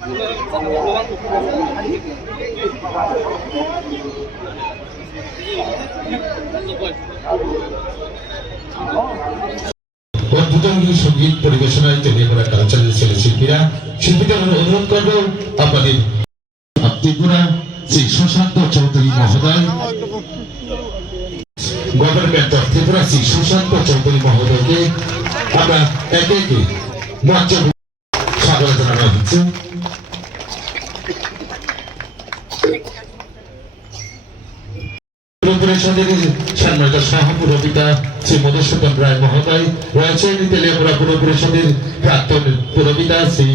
অদ্ভুতমূলক সঙ্গীত পরিবেশনায় তৈরি করা কালচারাল ছেলে শিল্পীরা অনুরোধ করবো আপনাদের ত্রিপুরা শ্রী সুশান্ত চৌধুরী মহোদয়, গভর্নমেন্ট অফ ত্রিপুরা শ্রী সুশান্ত চৌধুরী মহোদয়কে আমরা একে একে মঞ্চ স্বাগত জানানো হচ্ছে। পরিষদের সম্মানিত সহপুরপিতা শ্রী মধুসূদন রায় মহোদয় রয়েছেন, তেলিয়ামুড়া পুর পরিষদের প্রাক্তন পুরপিতা Shri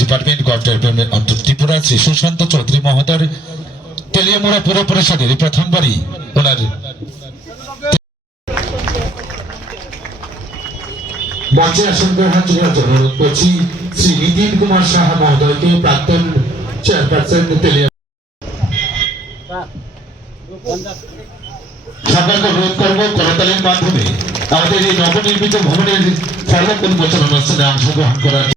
department government of Tripura Shri Sushanta Chowdhury মহোদয় তেলিয়ামুড়া পুর পরিষদের প্রথমবারই ওনার মঞ্চে আসন গ্রহণ করার জন্য অনুরোধ করছি শ্রী নীতিন কুমার সাহা মহোদয়কে, প্রাক্তন চেয়ারপারসন সকলকে অনুরোধ করবো করতালির মাধ্যমে আমাদের এই নবনির্মিত ভবনের ফলক উন্মোচন অনুষ্ঠানে অংশগ্রহণ করার।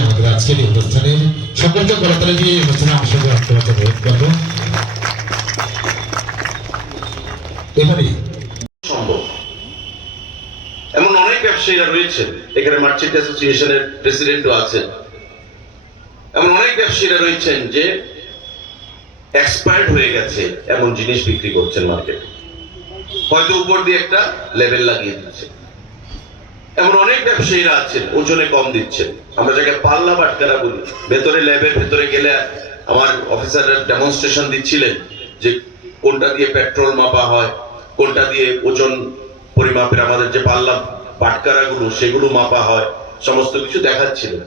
আমাদের আজকের এই অনুষ্ঠানে সকলকে করতালি দিয়ে এই অনুষ্ঠানে অংশগ্রহণ করার জন্য অনুরোধ করবো। এবারে সম্ভব এমন অনেক ব্যবসায়ীরা রয়েছেন, এখানে মার্চেন্ট অ্যাসোসিয়েশনের প্রেসিডেন্টও আছেন, এমন অনেক ব্যবসায়ীরা রয়েছেন যে এক্সপায়ার্ড হয়ে গেছে এমন জিনিস বিক্রি করছেন মার্কেটে, হয়তো উপর দিয়ে একটা লেবেল লাগিয়ে দিচ্ছে। এমন অনেক ব্যবসায়ীরা আছেন ওজনে কম দিচ্ছেন, আমরা যাকে পাল্লা বাটকারা বলি। ভেতরে ল্যাবের ভেতরে গেলে আমার অফিসাররা ডেমনস্ট্রেশন দিচ্ছিলেন যে কোনটা দিয়ে পেট্রোল মাপা হয়, কোনটা দিয়ে ওজন পরিমাপের আমাদের যে পাল্লা বাটকারাগুলো সেগুলো মাপা হয়, সমস্ত কিছু দেখাচ্ছিলেন।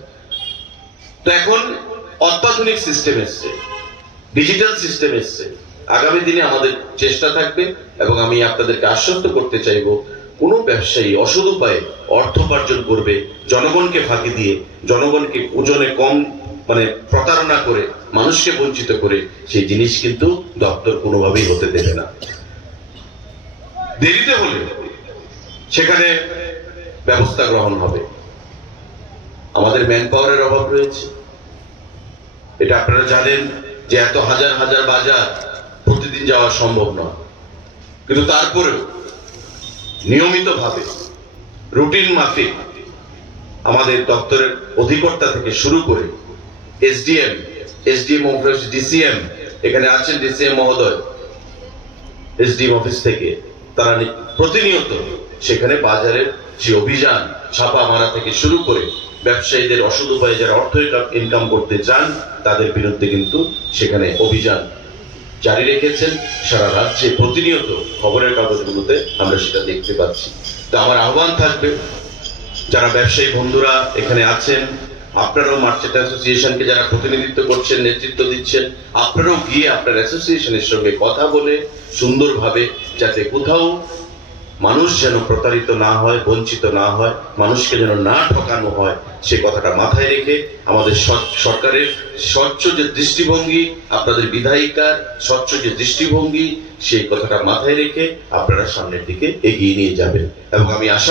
তো এখন অত্যাধুনিক সিস্টেম এসছে, ডিজিটাল সিস্টেম এসছে। আগামী দিনে আমাদের চেষ্টা থাকবে এবং আমি আপনাদেরকে আশ্বস্ত করতে চাইবো, কোন ব্যবসায়ী অসৎ উপায়ে অর্থ উপার্জন করবে জনগণকে ফাঁকি দিয়ে, জনগণকে ওজনে কম প্রতারণা করে, মানুষকে বঞ্চিত করে, সেই জিনিস কিন্তু দপ্তর কোনোভাবেই হতে দেবে না। দেরিতে হলে সেখানে ব্যবস্থা গ্রহণ হবে। আমাদের ম্যান পাওয়ারের অভাব রয়েছে, এটা আপনারা জানেন যে এত হাজার হাজার বাজার প্রতিদিন যাওয়া সম্ভব নয়, কিন্তু তারপরেও নিয়মিতভাবে রুটিন মাফিক আমাদের দপ্তরের অধিকর্তা থেকে শুরু করে এসডিএম অফিস, ডিসিএম এখানে আছেন, ডিসিএম মহোদয় এসডিএম অফিস থেকে তারা প্রতিনিয়ত সেখানে বাজারের যে অভিযান ছাপা মারা থেকে শুরু করে ব্যবসায়ীদের অসৎ উপায়ে যারা অর্থ ইনকাম করতে চান তাদের বিরুদ্ধে কিন্তু সেখানে অভিযান জারি রেখেছেন। সারা রাজ্যে প্রতিনিয়ত খবরের কাগজগুলোতে আমরা সেটা দেখতে পাচ্ছি। তো আমার আহ্বান থাকবে, যারা ব্যবসায়ী বন্ধুরা এখানে আছেন, আপনারাও মার্চেন্ট অ্যাসোসিয়েশনকে যারা প্রতিনিধিত্ব করছেন, নেতৃত্ব দিচ্ছেন, আপনারাও গিয়ে আপনার অ্যাসোসিয়েশনের সঙ্গে কথা বলে সুন্দরভাবে, যাতে কোথাও মানুষ যেন প্রতারিত না হয়, বঞ্চিত না হয়, মানুষকে যেন না ঠকানো হয়, সে কথাটা মাথায় রেখে আমাদের সরকারের স্বচ্ছ যে দৃষ্টিভঙ্গি, আপনাদের বিধায়িকার স্বচ্ছ যে দৃষ্টিভঙ্গি, সেই কথাটা মাথায় রেখে আপনারা সামনের দিকে এগিয়ে নিয়ে যাবেন। এবং আমি আশা